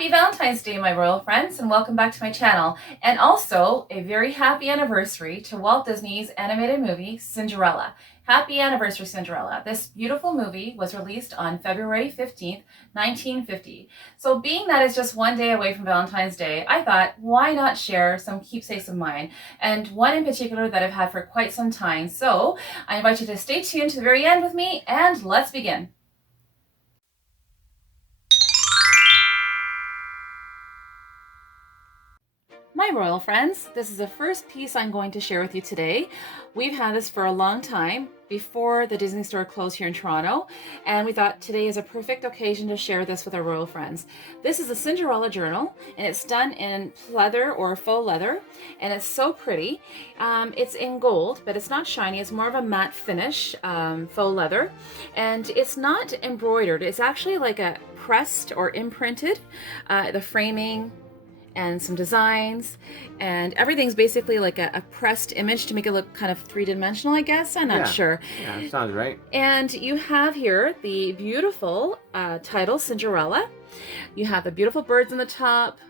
Happy Valentine's Day, my royal friends, and welcome back to my channel. And also, a very happy anniversary to Walt Disney's animated movie, Cinderella. Happy anniversary, Cinderella. This beautiful movie was released on February 15th, 1950. So being that it's just one day away from Valentine's Day, I thought, why not share some keepsakes of mine? And one in particular that I've had for quite some time. So I invite you to stay tuned to the very end with me, and let's begin. My royal friends, this is the first piece I'm going to share with you today. We've had this for a long time before the Disney store closed here in Toronto, and we thought today is a perfect occasion to share this with our royal friends. This is the Cinderella Journal, and it's done in leather or faux leather, and it's so pretty. It's in gold, but it's not shiny. It's more of a matte finish, faux leather, and it's not embroidered. It's actually like a pressed or imprinted, the framing, and some designs, and everything's basically like a pressed image to make it look kind of three-dimensional, I guess. I'm not sure. Yeah, sounds right. And you have here the beautiful title, Cinderella. You have the beautiful birds on the top.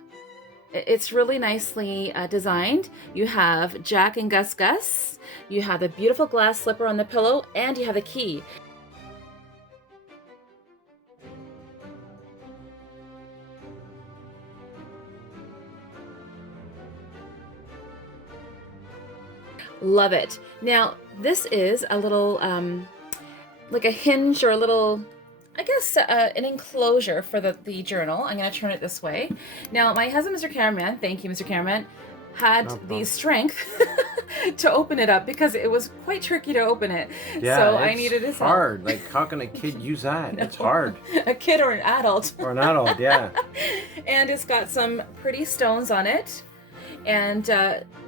It's really nicely designed. You have Jack and Gus Gus. You have the beautiful glass slipper on the pillow, and you have the key. Love it. Now, this is a little, like a hinge or a little, I guess, an enclosure for the journal. I'm going to turn it this way. Now, my husband, Mr. Cameraman, thank you, Mr. Cameraman, had the strength to open it up because it was quite tricky to open it. Yeah, so I needed his help. hard. Like, how can a kid use that? No. It's hard. A kid or an adult. Or an adult, yeah. And it's got some pretty stones on it, and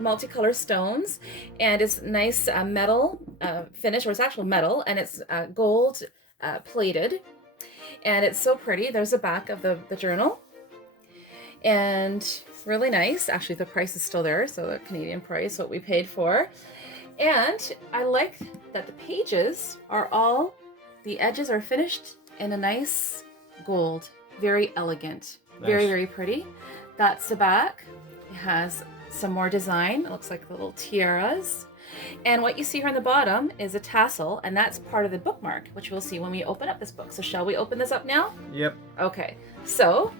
multicolor stones, and it's nice metal finish, or it's actual metal, and it's gold plated, and it's so pretty. There's the back of the journal, and really nice. Actually, the price is still there, so the Canadian price, what we paid for. And I like that the pages are all, the edges are finished in a nice gold, very elegant, nice. Very, very pretty. That's the back. It has some more design. It looks like little tiaras. And what you see here on the bottom is a tassel, and that's part of the bookmark, which we'll see when we open up this book. So shall we open this up now? Yep. Okay. So,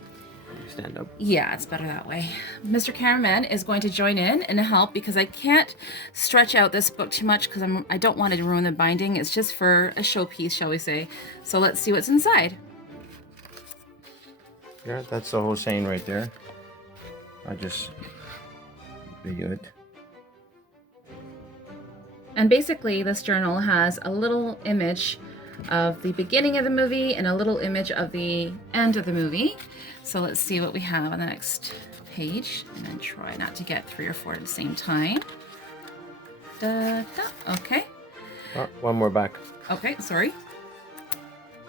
stand up. Yeah, it's better that way. Mr. Cameraman is going to join in and help because I can't stretch out this book too much because I don't want to ruin the binding. It's just for a showpiece, shall we say. So let's see what's inside. Yeah, that's the whole saying right there. I just video it. And basically this journal has a little image of the beginning of the movie and a little image of the end of the movie. So let's see what we have on the next page, and then try not to get 3 or 4 at the same time. Da, da. Okay. Oh, one more back. Okay, sorry.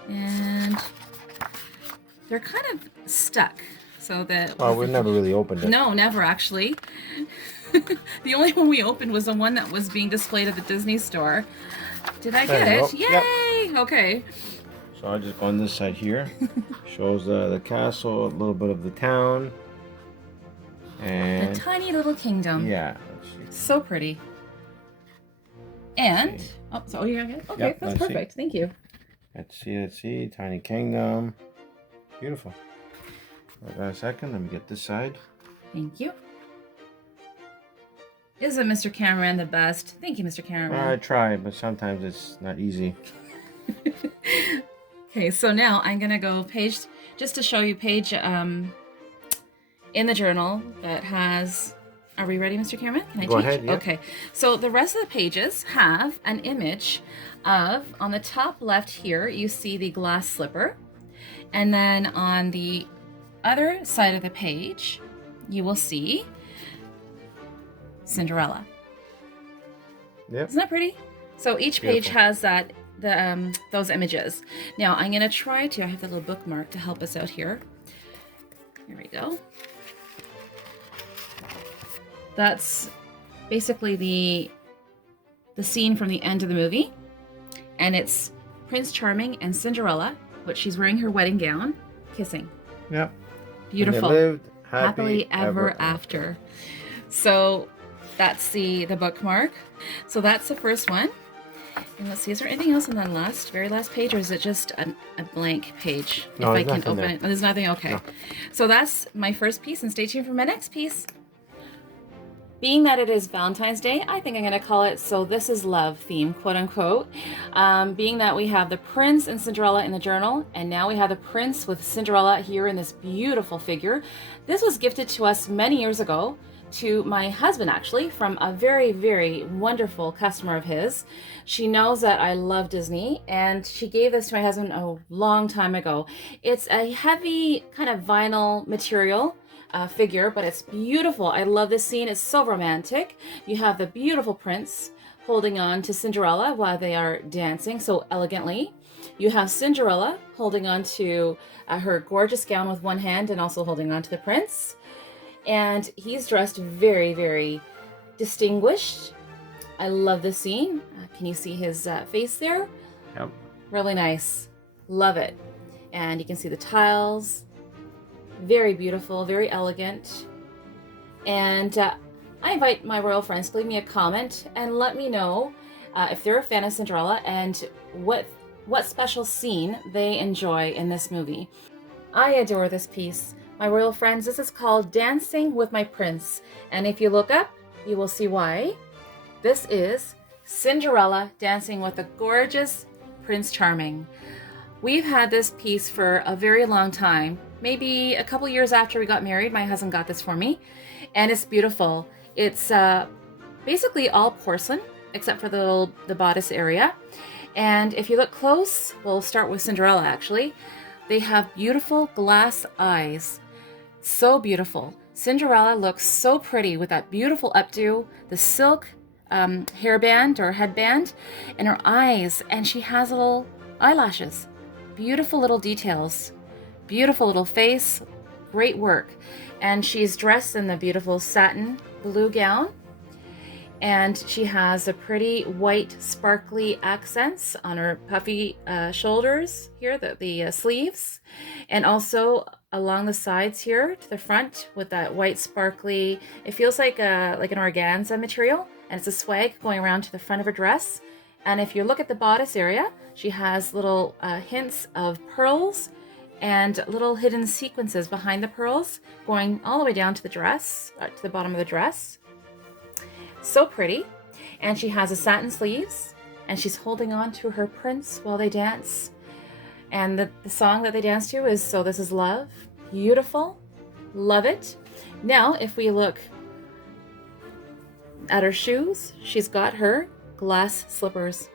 And they're kind of stuck. So that. Oh, we've never really opened it. No, never actually. The only one we opened was the one that was being displayed at the Disney store. Did I get it? Yay! Yep. Okay. So I'll just go on this side here. Shows the castle, a little bit of the town. And the tiny little kingdom. Yeah. So pretty. And, oh, you got it? Okay, yep, that's perfect. Thank you. Let's see. Tiny kingdom. Beautiful. Hold on a second. Let me get this side. Thank you. Isn't Mr. Cameraman the best? Thank you, Mr. Cameraman. I try, but sometimes it's not easy. Okay, so now I'm going to go page, just to show you page in the journal that has, are we ready, Mr. Cameraman? Can I go ahead, yeah. Okay, so the rest of the pages have an image of, on the top left here, you see the glass slipper. And then on the other side of the page, you will see Cinderella. Yep. Isn't that pretty? So each page has that those images. Now I'm gonna try to. I have the little bookmark to help us out here. Here we go. That's basically the scene from the end of the movie, and it's Prince Charming and Cinderella, but she's wearing her wedding gown, kissing. Yep. Beautiful. And they lived Happily ever after. So that's the bookmark. So that's the first one. And let's see, is there anything else on that very last page, or is it just a blank page? No, if I can open there. it. Oh, there's nothing? Okay. No. So that's my first piece, and stay tuned for my next piece. Being that it is Valentine's Day, I think I'm going to call it So This Is Love theme, quote unquote. Being that we have the prince and Cinderella in the journal, and now we have the prince with Cinderella here in this beautiful figure. This was gifted to us many years ago, to my husband actually, from a very, very wonderful customer of his. She knows that I love Disney, and she gave this to my husband a long time ago. It's a heavy kind of vinyl material figure, but it's beautiful. I love this scene. It's so romantic. You have the beautiful prince holding on to Cinderella while they are dancing so elegantly. You have Cinderella holding on to her gorgeous gown with one hand and also holding on to the prince. And he's dressed very, very distinguished. I love this scene. Can you see his face there? Yep. Really nice. Love it. And you can see the tiles. Very beautiful, very elegant. And I invite my royal friends to leave me a comment and let me know if they're a fan of Cinderella and what special scene they enjoy in this movie. I adore this piece. My royal friends, this is called Dancing with My Prince. And if you look up, you will see why. This is Cinderella dancing with the gorgeous Prince Charming. We've had this piece for a very long time. Maybe a couple years after we got married, my husband got this for me. And it's beautiful. It's basically all porcelain, except for the bodice area. And if you look close, we'll start with Cinderella actually. They have beautiful glass eyes. So beautiful. Cinderella looks so pretty with that beautiful updo, the silk hairband or headband, and her eyes. And she has little eyelashes. Beautiful little details. Beautiful little face. Great work. And she's dressed in the beautiful satin blue gown. And she has a pretty white sparkly accents on her puffy shoulders here, the sleeves, and also along the sides here to the front with that white sparkly, it feels like an organza material, and it's a swag going around to the front of her dress. And if you look at the bodice area, she has little hints of pearls and little hidden sequences behind the pearls going all the way down to the dress, to the bottom of the dress. So pretty. And she has a satin sleeves, and she's holding on to her prince while they dance. And the song that they dance to is So This Is Love. Beautiful. Love it. Now, if we look at her shoes, she's got her glass slippers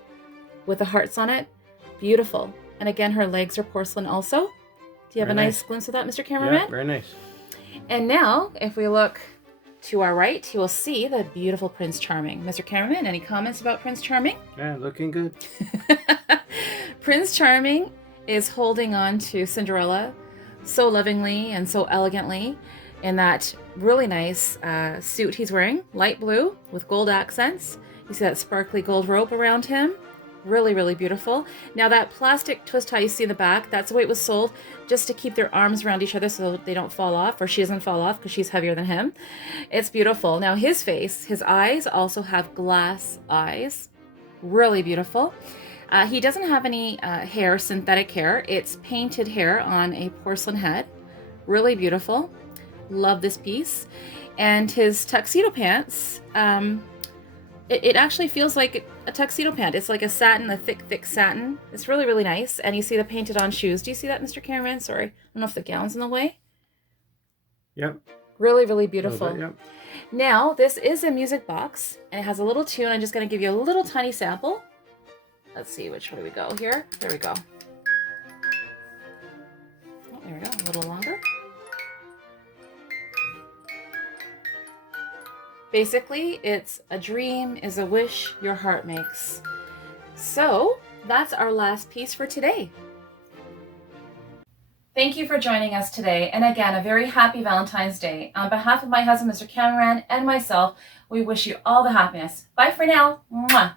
with the hearts on it. Beautiful. And again, her legs are porcelain also. Do you have a nice glimpse of that, Mr. Cameraman? Yeah, very nice. And now, if we look to our right, you will see the beautiful Prince Charming. Mr. Cameraman, any comments about Prince Charming? Yeah, looking good. Prince Charming is holding on to Cinderella so lovingly and so elegantly in that really nice suit he's wearing, light blue with gold accents. You see that sparkly gold rope around him. Really, really beautiful. Now that plastic twist tie you see in the back, that's the way it was sold, just to keep their arms around each other so they don't fall off, or she doesn't fall off because she's heavier than him. It's beautiful. Now his face, his eyes also have glass eyes. Really beautiful. He doesn't have any hair, synthetic hair. It's painted hair on a porcelain head. Really beautiful. Love this piece. And his tuxedo pants, it actually feels like a tuxedo pant. It's like a satin, a thick satin. It's really, really nice. And you see the painted on shoes. Do you see that, Mr. Cameraman? Sorry. I don't know if the gown's in the way. Yep. Really, really beautiful. Bit, yep. Now, this is a music box, and it has a little tune. I'm just going to give you a little tiny sample. Let's see, which way we go here. There we go. Oh, there we go. A little longer. Basically, it's a dream is a wish your heart makes. So, that's our last piece for today. Thank you for joining us today, and again, a very happy Valentine's Day. On behalf of my husband, Mr. Cameron, and myself, we wish you all the happiness. Bye for now. Mwah.